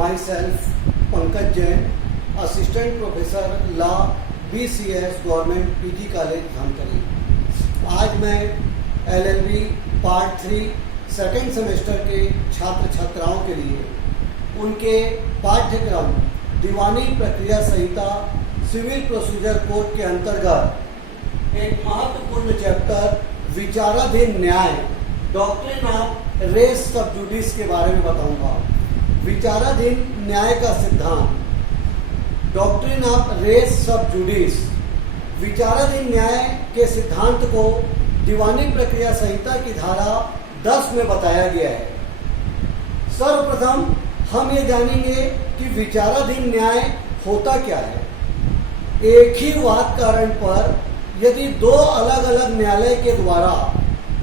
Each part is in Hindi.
myself Pankaj Jain, Assistant Professor Law BCS Government PG College Dhamtari. आज मैं LLB पार्ट 3 सेकेंड सेमेस्टर के छात्र छात्राओं के लिए उनके पाठ्यक्रम दीवानी प्रक्रिया संहिता सिविल प्रोसीजर कोड के अंतर्गत एक महत्वपूर्ण चैप्टर विचाराधीन न्याय डॉक्ट्रिन ऑफ रेस सब जुडिस के बारे में बताऊंगा। विचाराधीन न्याय का सिद्धांत डॉक्ट्रिन ऑफ रेस सब जुडिस, विचाराधीन न्याय के सिद्धांत को दीवानी प्रक्रिया संहिता की धारा 10 में बताया गया है। सर्वप्रथम हम ये जानेंगे कि विचाराधीन न्याय होता क्या है। एक ही वाद कारण पर यदि दो अलग अलग न्यायालय के द्वारा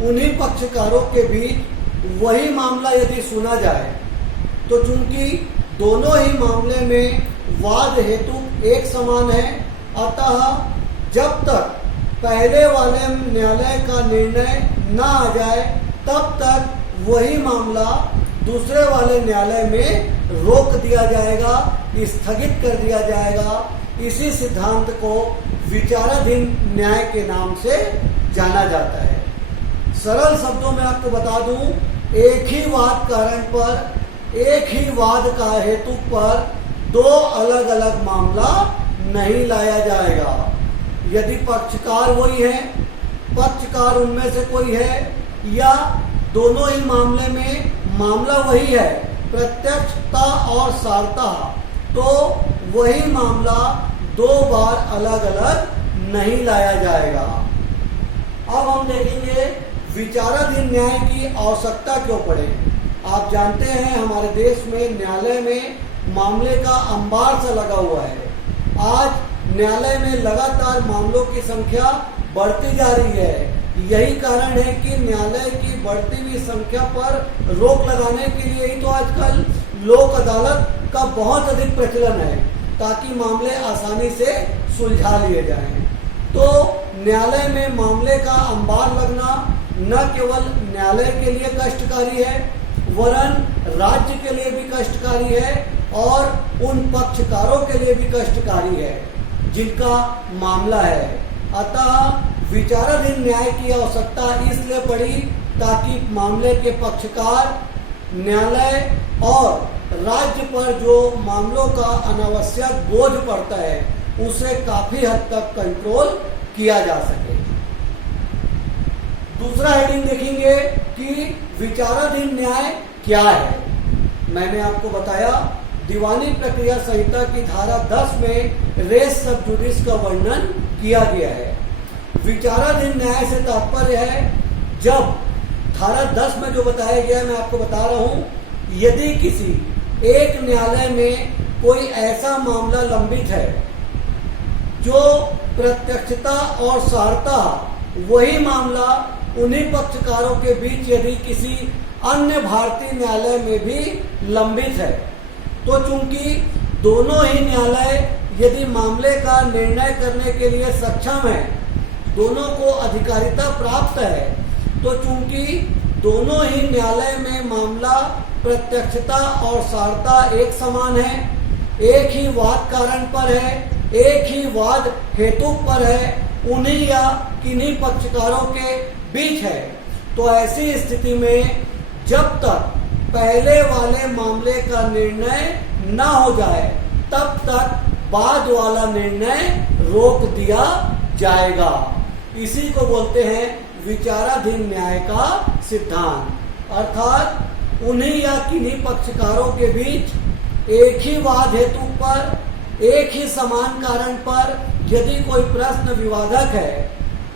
उन्हीं पक्षकारों के बीच वही मामला यदि सुना जाए तो चूंकि दोनों ही मामले में वाद हेतु एक समान है, अतः जब तक पहले वाले न्यायालय का निर्णय न आ जाए तब तक वही मामला दूसरे वाले न्यायालय में रोक दिया जाएगा, स्थगित कर दिया जाएगा। इसी सिद्धांत को विचाराधीन न्याय के नाम से जाना जाता है। सरल शब्दों में आपको बता दूं, एक ही वाद कारण पर एक ही वाद का हेतु पर दो अलग अलग मामला नहीं लाया जाएगा। यदि पक्षकार वही है, पक्षकार उनमें से कोई है, या दोनों ही मामले में मामला वही है, प्रत्यक्षता और सारता, तो वही मामला दो बार अलग अलग नहीं लाया जाएगा। अब हम देखेंगे विचाराधीन न्याय की आवश्यकता क्यों पड़े। आप जानते हैं हमारे देश में न्यायालय में मामले का अंबार सा लगा हुआ है। आज न्यायालय में लगातार मामलों की संख्या बढ़ती जा रही है। यही कारण है कि न्यायालय की बढ़ती हुई संख्या पर रोक लगाने के लिए ही तो आजकल लोक अदालत का बहुत अधिक प्रचलन है, ताकि मामले आसानी से सुलझा लिए जाएं। तो न्यायालय में मामले का अंबार लगना न केवल न्यायालय के लिए कष्टकारी है, वरन राज्य के लिए भी कष्टकारी है और उन पक्षकारों के लिए भी कष्टकारी है जिनका मामला है। अतः विचाराधीन न्याय की आवश्यकता इसलिए पड़ी ताकि मामले के पक्षकार, न्यायालय और राज्य पर जो मामलों का अनावश्यक बोझ पड़ता है उसे काफी हद तक कंट्रोल किया जा सके। दूसरा हेडिंग देखेंगे कि विचाराधीन न्याय क्या है। मैंने आपको बताया दीवानी प्रक्रिया संहिता की धारा 10 में रेस सब जुडिस का वर्णन किया गया है। विचाराधीन न्याय से तात्पर्य है, जब धारा 10 में जो बताया गया मैं आपको बता रहा हूं, यदि किसी एक न्यायालय में कोई ऐसा मामला लंबित है जो प्रत्यक्षता और सारता वही मामला उन्हीं पक्षकारों के बीच यदि किसी अन्य भारतीय न्यायालय में भी लंबित है, तो चूंकि दोनों ही न्यायालय यदि मामले का निर्णय करने के लिए सक्षम है, दोनों को अधिकारिता प्राप्त है, तो चूंकि दोनों ही न्यायालय में मामला प्रत्यक्षता और सारता एक समान है, एक ही वाद कारण पर है, एक ही वाद हेतु पर है, उन्हीं या किन्हीं पक्षकारों के बीच है, तो ऐसी स्थिति में जब तक पहले वाले मामले का निर्णय न हो जाए तब तक बाद वाला निर्णय रोक दिया जाएगा। इसी को बोलते हैं विचाराधीन न्याय का सिद्धांत। अर्थात उन्हीं या किन्हीं पक्षकारों के बीच एक ही वाद हेतु पर, एक ही समान कारण पर यदि कोई प्रश्न विवादक है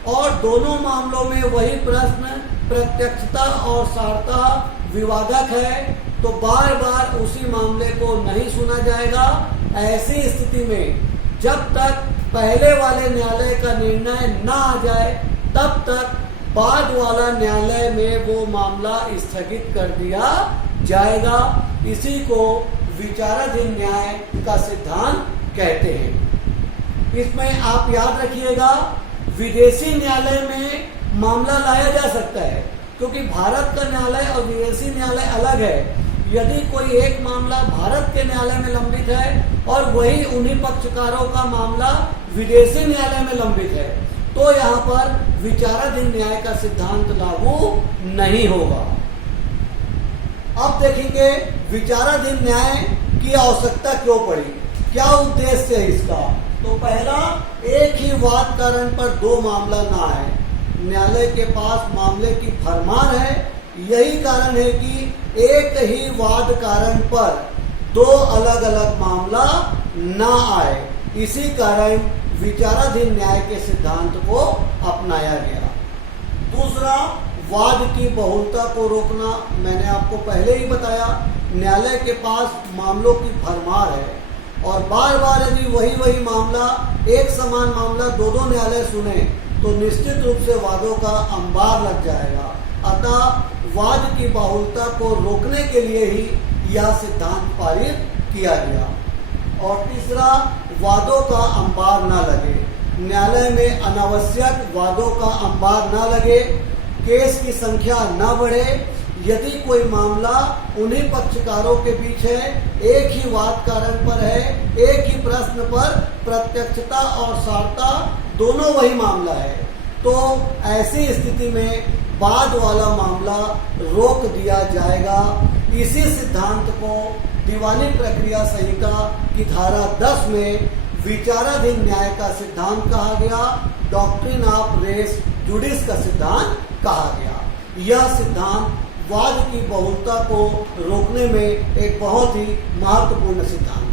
और दोनों मामलों में वही प्रश्न प्रत्यक्षता और सारता विवादक है, तो बार बार उसी मामले को नहीं सुना जाएगा। ऐसी स्थिति में जब तक पहले वाले न्यायालय का निर्णय न आ जाए तब तक बाद वाला न्यायालय में वो मामला स्थगित कर दिया जाएगा। इसी को विचाराधीन न्याय का सिद्धांत कहते हैं। इसमें आप याद रखिएगा, विदेशी न्यायालय में मामला लाया जा सकता है, क्योंकि भारत का न्यायालय और विदेशी न्यायालय अलग है। यदि कोई एक मामला भारत के न्यायालय में लंबित है और वही उन्हीं पक्षकारों का मामला विदेशी न्यायालय में लंबित है, तो यहाँ पर विचाराधीन न्याय का सिद्धांत लागू नहीं होगा। अब देखेंगे विचाराधीन न्याय की आवश्यकता क्यों पड़ी, क्या उद्देश्य है इसका। तो पहला, एक ही वाद कारण पर दो मामला ना आए। न्यायालय के पास मामले की फरमान है, यही कारण है कि एक ही वाद कारण पर दो अलग अलग मामला ना आए। इसी कारण विचाराधीन न्याय के सिद्धांत को अपनाया गया। दूसरा, वाद की बहुलता को रोकना। मैंने आपको पहले ही बताया, न्यायालय के पास मामलों की भरमार है और बार बार यदि वही मामला, एक समान मामला दो न्यायालय सुने तो निश्चित रूप से वादों का अंबार लग जाएगा। अतः वाद की बाहुलता को रोकने के लिए ही यह सिद्धांत पारित किया गया। और तीसरा, वादों का अंबार न लगे। न्यायालय में अनावश्यक वादों का अंबार न लगे, केस की संख्या न बढ़े। यदि कोई मामला उन्हीं पक्षकारों के बीच है, एक ही वाद कारण पर है, एक ही प्रश्न पर प्रत्यक्षता और सारता दोनों वही मामला है, तो ऐसी स्थिति में बाद वाला मामला रोक दिया जाएगा। इसी सिद्धांत को दीवानी प्रक्रिया संहिता की धारा 10 में विचाराधीन न्याय का सिद्धांत कहा गया, डॉक्ट्रिन ऑफ रेस जुडिस का सिद्धांत कहा गया। यह सिद्धांत वाद की बहुलता को रोकने में एक बहुत ही महत्वपूर्ण सिद्धांत है।